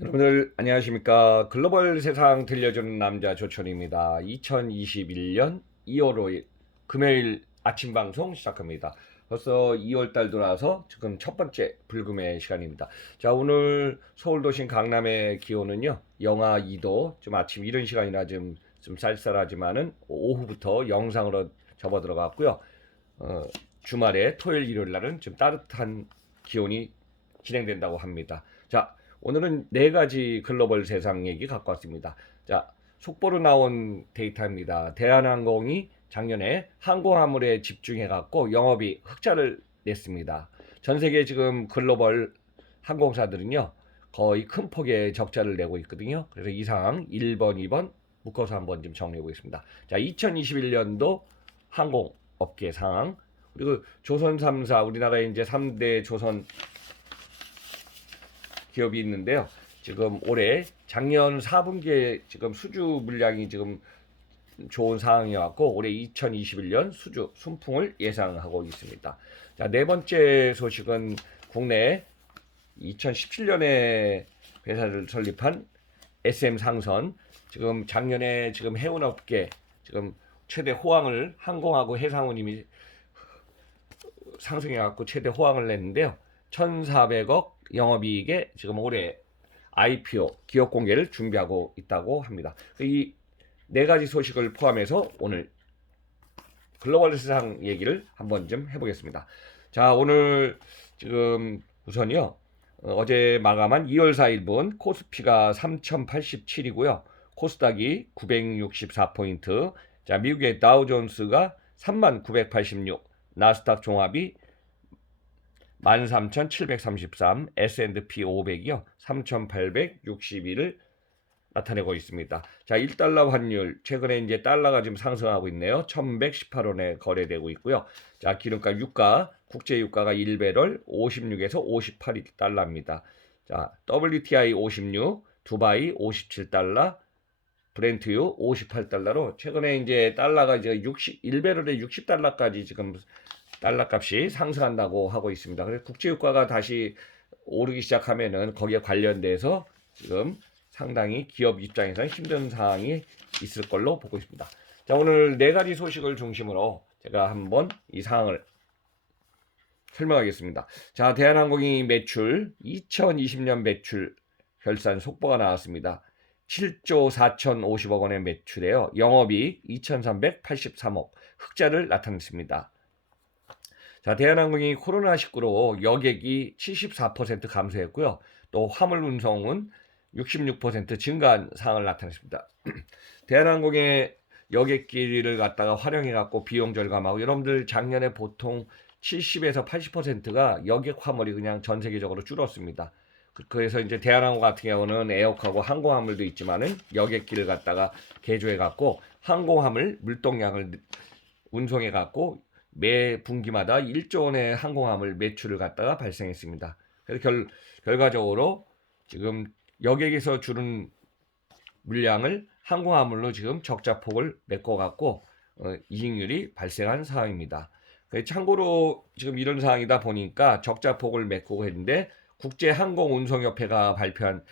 여러분들 안녕하십니까? 글로벌 세상 들려주는 남자 조천입니다. 2021년 2월 5일 금요일 아침 방송 시작합니다. 벌써 2월 달도 나서 지금 첫 번째 불금의 시간입니다. 자, 오늘 서울 도심 강남의 기온은요, 영하 2도, 좀 아침 이른 시간이라 좀 쌀쌀하지만은 오후부터 영상으로 접어 들어갔고요. 주말에 토요일, 일요일 날은 좀 따뜻한 기온이 진행된다고 합니다. 자, 오늘은 네 가지 글로벌 세상 얘기 갖고 왔습니다. 자, 속보로 나온 데이터입니다. 대한항공이 작년에 항공화물에 집중해 갖고 영업이 흑자를 냈습니다. 전 세계 지금 글로벌 항공사들은요, 거의 큰 폭의 적자를 내고 있거든요. 그래서 이 상황 1번, 2번 묶어서 한번 좀 정리해 보겠습니다. 자, 2021년도 항공업계 상황, 그리고 조선 3사, 우리나라의 이제 3대 조선 기업이 있는데요. 지금 올해 작년 4분기에 지금 수주 물량이 지금 좋은 상황이었고 올해 2021년 수주 순풍을 예상하고 있습니다. 자, 네 번째 소식은 국내 2017년에 회사를 설립한 SM 상선, 지금 작년에 지금 해운업계 지금 최대 호황을 항공하고 해상운임이 상승해 갖고 최대 호황을 냈는데요. 1,400억 영업이익에 지금 올해 IPO 기업 공개를 준비하고 있다고 합니다. 이 네 가지 소식을 포함해서 오늘 글로벌 시장 얘기를 한번 좀 해보겠습니다. 자, 오늘 지금 우선요, 어제 마감한 2월 4일분 코스피가 3087이고요. 코스닥이 964포인트. 자, 미국의 다우존스가 3986, 나스닥 종합이 13,733, S&P 500이요. 3,861을 나타내고 있습니다. 자, 1달러 환율 최근에 이제 달러가 지금 상승하고 있네요. 1,118원에 거래되고 있고요. 자, 기름값 유가 국제 유가가 1배럴 56에서 58달러입니다. 자, WTI 56, 두바이 57달러, 브렌트유 58달러로 최근에 이제 달러가 이제 1배럴에 60달러까지 지금 달러 값이 상승한다고 하고 있습니다. 그래서 국제 유가가 다시 오르기 시작하면은 거기에 관련돼서 지금 상당히 기업 입장에서는 힘든 상황이 있을 걸로 보고 있습니다. 자, 오늘 네 가지 소식을 중심으로 제가 한번 이 상황을 설명하겠습니다. 자, 대한항공이 매출 2020년 매출 결산 속보가 나왔습니다. 7조 4,050억 원의 매출에요. 영업이익 2,383억 흑자를 나타냈습니다. 자, 대한항공이 코로나19로 여객이 74% 감소했고요. 또 화물 운송은 66% 증가한 상황을 나타냈습니다. 대한항공의 여객기를 갖다가 활용해 갖고 비용 절감하고 여러분들 작년에 보통 70에서 80%가 여객 화물이 그냥 전 세계적으로 줄었습니다. 그래서 이제 대한항공 같은 경우는 에어카고 항공화물도 있지만은 여객기를 갖다가 개조해 갖고 항공화물 물동량을 운송해 갖고 매 분기마다 1조 원의 항공화물 매출을 갖다가 발생했습니다. 그래서 결과적으로 지금 여객에서 주는 물량을 항공화물로 지금 적자폭을 메꿔갖고 이익률이 발생한 상황입니다. 참고로 지금 이런 상황이다 보니까 적자폭을 메꾸고 했는데 국제항공운송협회가 발표한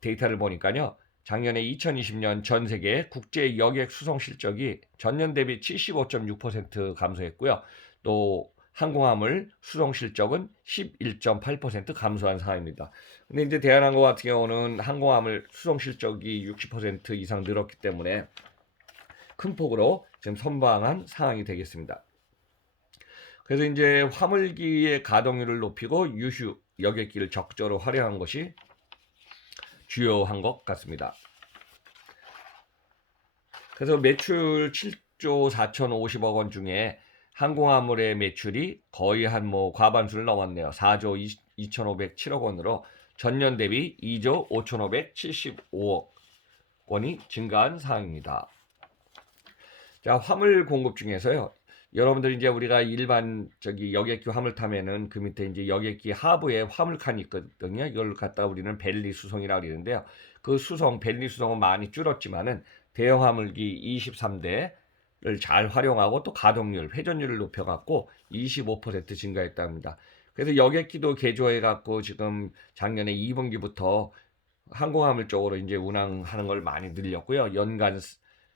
데이터를 보니까요. 작년에 2020년 전 세계 국제 여객 수송 실적이 전년 대비 75.6% 감소했고요. 또 항공화물 수송 실적은 11.8% 감소한 상황입니다. 근데 이제 대한항공 같은 경우는 항공화물 수송 실적이 60% 이상 늘었기 때문에 큰 폭으로 지금 선방한 상황이 되겠습니다. 그래서 이제 화물기의 가동률을 높이고 유휴 여객기를 적절히 활용한 것이 주요한 것 같습니다. 그래서 매출 7조 4,050억 원 중에 항공화물의 매출이 거의 한 과반수를 넘었네요. 4조 2,507억 원으로 전년 대비 2조 5,575억 원이 증가한 상황입니다. 자, 화물 공급 중에서요. 여러분들 이제 우리가 일반 여객기 화물 타면은 그 밑에 이제 여객기 하부에 화물칸이 있거든요. 이걸 갖다가 우리는 벨리 수송이라고 그러는데요. 그 수송, 벨리 수송은 많이 줄었지만은 대형 화물기 23대를 잘 활용하고 또 가동률, 회전율을 높여갖고 25% 증가했답니다. 그래서 여객기도 개조해갖고 지금 작년에 2분기부터 항공화물 쪽으로 이제 운항하는 걸 많이 늘렸고요. 연간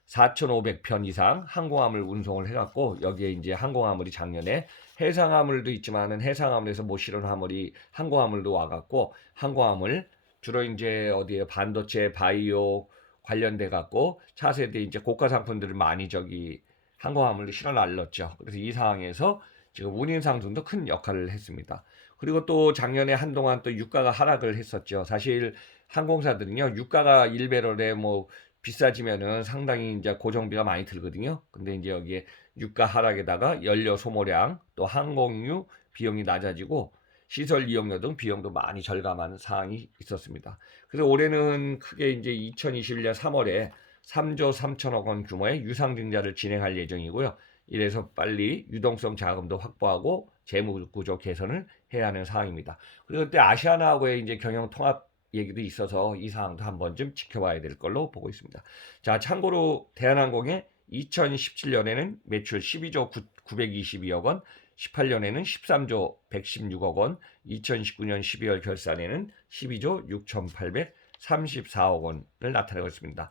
4,500편 이상 항공화물 운송을 해갖고 여기에 이제 항공화물이 작년에 해상화물도 있지만은 해상화물에서 못 실은 화물이 항공화물도 와갖고 항공화물 주로 이제 어디에 반도체 바이오 관련돼 갖고 차세대 이제 고가 상품들을 많이 저기 항공화물로 실어 날렸죠. 그래서 이 상황에서 지금 운임 상승도 큰 역할을 했습니다. 그리고 또 작년에 한동안 또 유가가 하락을 했었죠. 사실 항공사들은요, 유가가 1배럴에 뭐 비싸지면은 상당히 이제 고정비가 많이 들거든요. 근데 이제 여기에 유가 하락에다가 연료 소모량 또 항공유 비용이 낮아지고 시설 이용료 등 비용도 많이 절감하는 사항이 있었습니다. 그래서 올해는 크게 이제 2021년 3월에 3조 3천억 원 규모의 유상증자를 진행할 예정이고요. 이래서 빨리 유동성 자금도 확보하고 재무 구조 개선을 해야 하는 사항입니다. 그리고 그때 아시아나하고의 이제 경영 통합 얘기도 있어서 이 사항도 한번 좀 지켜봐야 될 걸로 보고 있습니다. 자, 참고로 대한항공의 2017년에는 매출 12조 922억 원, 18년에는 13조 116억 원, 2019년 12월 결산에는 12조 6,834억 원을 나타내고 있습니다.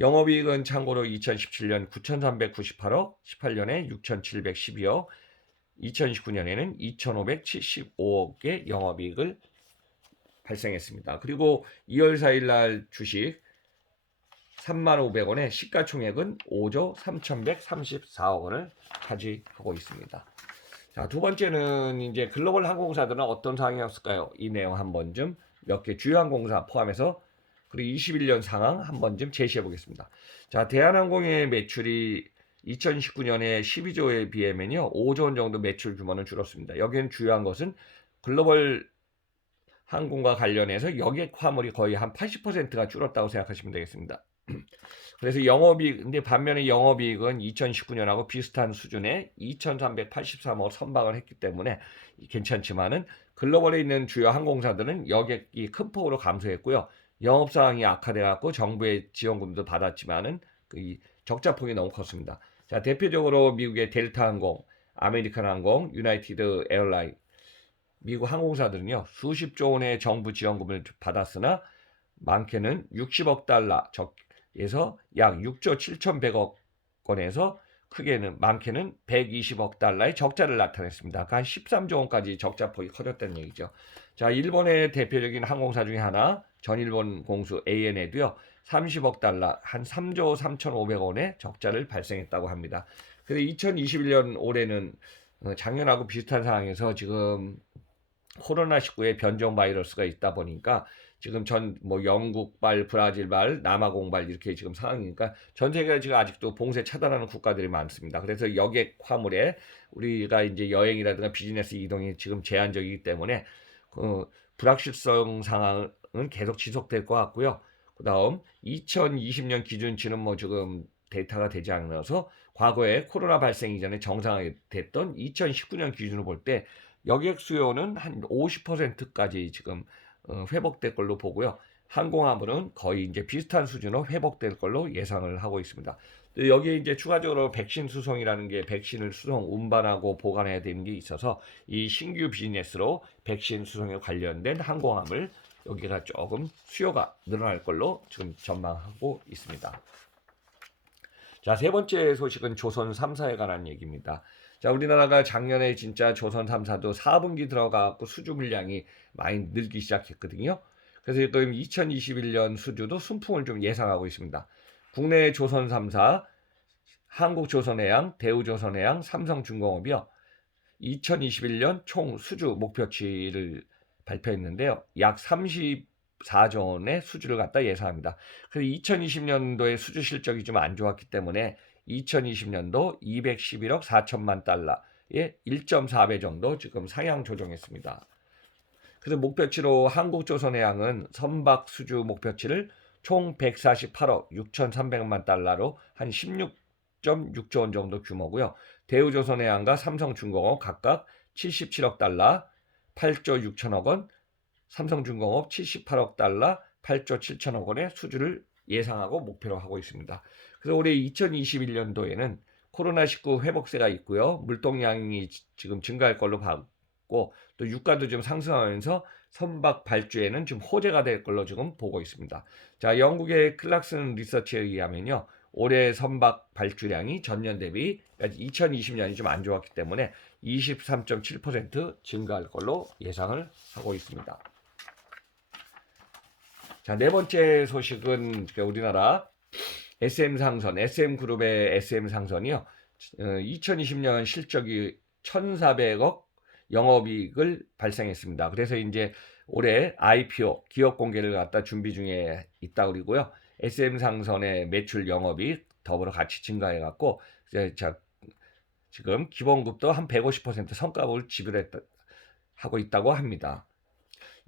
영업이익은 참고로 2017년 9,398억, 18년에 6,712억, 2019년에는 2,575억의 영업이익을 발생했습니다. 그리고 2월 4일 날 주식 35,500원에 시가총액은 5조 3,134억 원을 차지하고 있습니다. 자, 두 번째는 이제 글로벌 항공사들은 어떤 상황이었을까요? 이 내용 한번 좀 몇 개 주요 항공사 포함해서 그리고 21년 상황 한번 좀 제시해 보겠습니다. 자, 대한항공의 매출이 2019년에 12조에 비하면요 5조 원 정도 매출 규모는 줄었습니다. 여기는 주요한 것은 글로벌 항공과 관련해서 여객 화물이 거의 한 80%가 줄었다고 생각하시면 되겠습니다. 그래서 영업이익, 근데 반면에 영업이익은 2019년하고 비슷한 수준의 2,383억 선박을 했기 때문에 괜찮지만은 글로벌에 있는 주요 항공사들은 여객이 큰 폭으로 감소했고요. 영업 상황이 악화돼 갖고 정부의 지원금도 받았지만은 그 적자폭이 너무 컸습니다. 자, 대표적으로 미국의 델타 항공, 아메리칸 항공, 유나이티드 에어라인 미국 항공사들은요, 수십조 원의 정부 지원금을 받았으나 많게는 60억 달러에서 약 6조 7,100억 원에서 크게는 많게는 120억 달러의 적자를 나타냈습니다. 한 13조 원까지 적자폭이 커졌다는 얘기죠. 자, 일본의 대표적인 항공사 중에 하나 전일본 공수 ANA도요, 30억 달러, 한 3조 3,500억 원의 적자를 발생했다고 합니다. 그래서 2021년 올해는 작년하고 비슷한 상황에서 지금 코로나19의 변종 바이러스가 있다 보니까 지금 뭐 영국발, 브라질발, 남아공발 이렇게 지금 상황이니까 전 세계가 지금 아직도 봉쇄 차단하는 국가들이 많습니다. 그래서 여객 화물에 우리가 이제 여행이라든가 비즈니스 이동이 지금 제한적이기 때문에 불확실성 상황은 계속 지속될 것 같고요. 그다음 2020년 기준치는 뭐 지금 데이터가 되지 않아서 과거에 코로나 발생 이전에 정상이 됐던 2019년 기준으로 볼 때 여객 수요는 한 50%까지 지금 회복될 걸로 보고요. 항공화물은 거의 이제 비슷한 수준으로 회복될 걸로 예상을 하고 있습니다. 여기에 이제 추가적으로 백신 수송이라는 게 백신을 수송, 운반하고 보관해야 되는 게 있어서 이 신규 비즈니스로 백신 수송에 관련된 항공화물 여기가 조금 수요가 늘어날 걸로 지금 전망하고 있습니다. 자, 세 번째 소식은 조선 3사에 관한 얘기입니다. 자, 우리나라가 작년에 진짜 조선 3사도 4분기 들어가고 수주 물량이 많이 늘기 시작했거든요. 그래서 지금 2021년 수주도 순풍을 좀 예상하고 있습니다. 국내 조선 3사, 한국조선해양, 대우조선해양, 삼성중공업이요. 2021년 총 수주 목표치를 발표했는데요. 약 34조 원의 수주를 갖다 예상합니다. 그래서 2020년도의 수주 실적이 좀 안 좋았기 때문에 2020년도 211억 4천만 달러의 1.4배 정도 지금 상향 조정했습니다. 그래서 목표치로 한국조선해양은 선박 수주 목표치를 총 148억 6,300만 달러로 한 16.6조 원 정도 규모고요. 대우조선해양과 삼성중공업 각각 77억 달러, 8조 6천억 원, 삼성중공업 78억 달러, 8조 7천억 원의 수주를 예상하고 목표로 하고 있습니다. 그래서 올해 2021년도에는 코로나19 회복세가 있고요. 물동량이 지금 증가할 걸로 같고 또 유가도 좀 상승하면서 선박 발주에는 좀 호재가 될 걸로 지금 보고 있습니다. 자, 영국의 클락슨 리서치에 의하면요. 올해 선박 발주량이 전년 대비 2020년이 좀 안 좋았기 때문에 23.7% 증가할 걸로 예상을 하고 있습니다. 자, 네 번째 소식은 우리나라 SM상선, SM그룹의 SM상선이요. 2020년 실적이 1,400억 영업이익을 발생했습니다. 그래서 이제 올해 IPO 기업 공개를 갖다 준비 중에 있다 그러고요. SM상선의 매출 영업이익 더불어 같이 증가해 갖고 지금 기본급도 한 150% 성과급을 지불하고 있다고 합니다.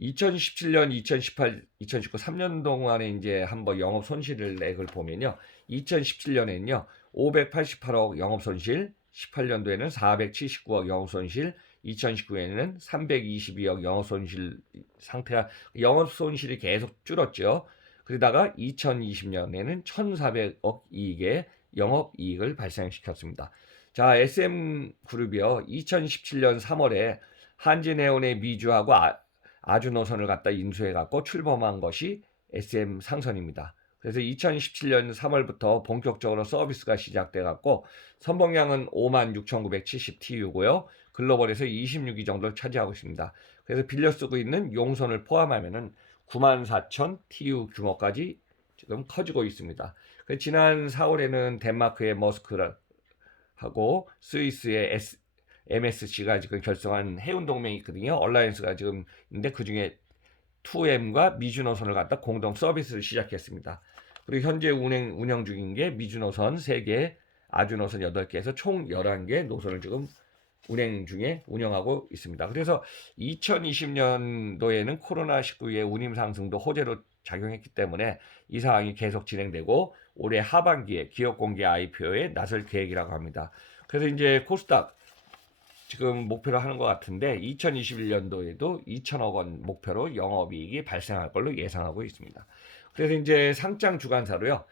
2017년, 2018, 2019 3년 동안에 이제 한번 영업 손실을 액을 보면요. 2017년에는요. 588억 영업 손실, 18년도에는 479억 영업 손실, 2019년에는 322억 영업 손실 상태가 영업 손실이 계속 줄었죠. 그러다가 2020년에는 1,400억 이익의 영업 이익을 발생시켰습니다. 자, SM그룹이요. 2017년 3월에 한진해운의 미주하고 아주노선을 갖다 인수해 갖고 출범한 것이 SM상선입니다. 그래서 2017년 3월부터 본격적으로 서비스가 시작돼 갖고 선봉량은 56,970TU고요. 글로벌에서 26위 정도를 차지하고 있습니다. 그래서 빌려 쓰고 있는 용선을 포함하면은 94,000TU 규모까지 지금 커지고 있습니다. 지난 4월에는 덴마크의 머스크하고 스위스의 MSC가 지금 결성한 해운 동맹이 있거든요. 얼라이언스가 지금 있는데 그 중에 2M과 미주노선을 갖다 공동 서비스를 시작했습니다. 그리고 현재 운영 중인 게 미주노선 3개, 아주노선 8개에서 총 11개 노선을 지금 운영하고 있습니다. 그래서 2020년도에는 코로나19의 운임 상승도 호재로 작용했기 때문에 이 상황이 계속 진행되고 올해 하반기에 기업 공개 IPO에 나설 계획이라고 합니다. 그래서 이제 코스닥 지금 목표로 하는 것 같은데 2021년도에도 2천억 원 목표로 영업이익이 발생할 걸로 예상하고 있습니다. 그래서 이제 상장 주관사로요.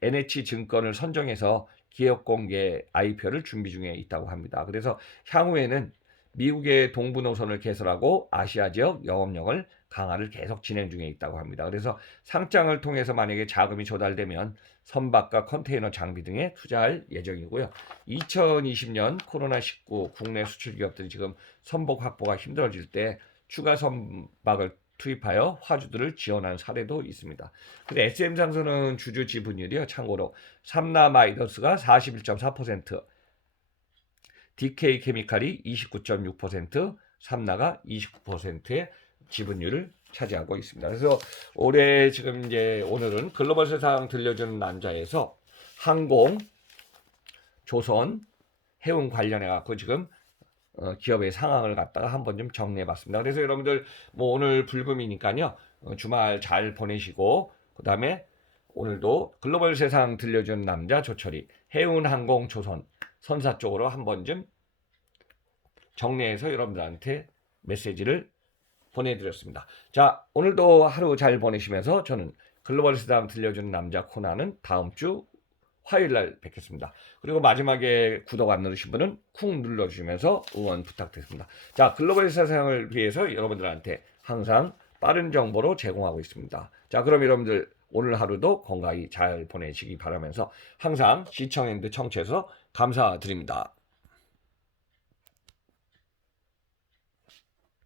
NH증권을 선정해서 기업 공개 IPO를 준비 중에 있다고 합니다. 그래서 향후에는 미국의 동부 노선을 개설하고 아시아 지역 영업력을 강화를 계속 진행 중에 있다고 합니다. 그래서 상장을 통해서 만약에 자금이 조달되면 선박과 컨테이너 장비 등에 투자할 예정이고요. 2020년 코로나19 국내 수출 기업들이 지금 선박 확보가 힘들어질 때 추가 선박을 투입하여 화주들을 지원한 사례도 있습니다. 근데 SM상선은 주주 지분율이요. 참고로 삼라마이더스가 41.4%, DK케미칼이 29.6%, 삼라가 29%의 지분율을 차지하고 있습니다. 그래서 올해 지금 이제 오늘은 글로벌 세상 들려주는 남자에서 항공, 조선, 해운 관련해 갖고 지금 기업의 상황을 갖다가 한번 좀 정리해 봤습니다. 그래서 여러분들 뭐 오늘 불금이니까요. 주말 잘 보내시고 그다음에 오늘도 글로벌 세상 들려주는 남자 조철이 해운, 항공, 조선, 선사 쪽으로 한번 좀 정리해서 여러분들한테 메시지를 보내드렸습니다. 자, 오늘도 하루 잘 보내시면서 저는 글로벌 세상 들려주는 남자 코너는 다음 주 화요일날 뵙겠습니다. 그리고 마지막에 구독 안 누르신 분은 쿵 눌러주시면서 응원 부탁드립니다. 자, 글로벌 세상을 위해서 여러분들한테 항상 빠른 정보로 제공하고 있습니다. 자, 그럼 여러분들 오늘 하루도 건강히 잘 보내시기 바라면서 항상 시청해주셔서 청취해서 감사드립니다.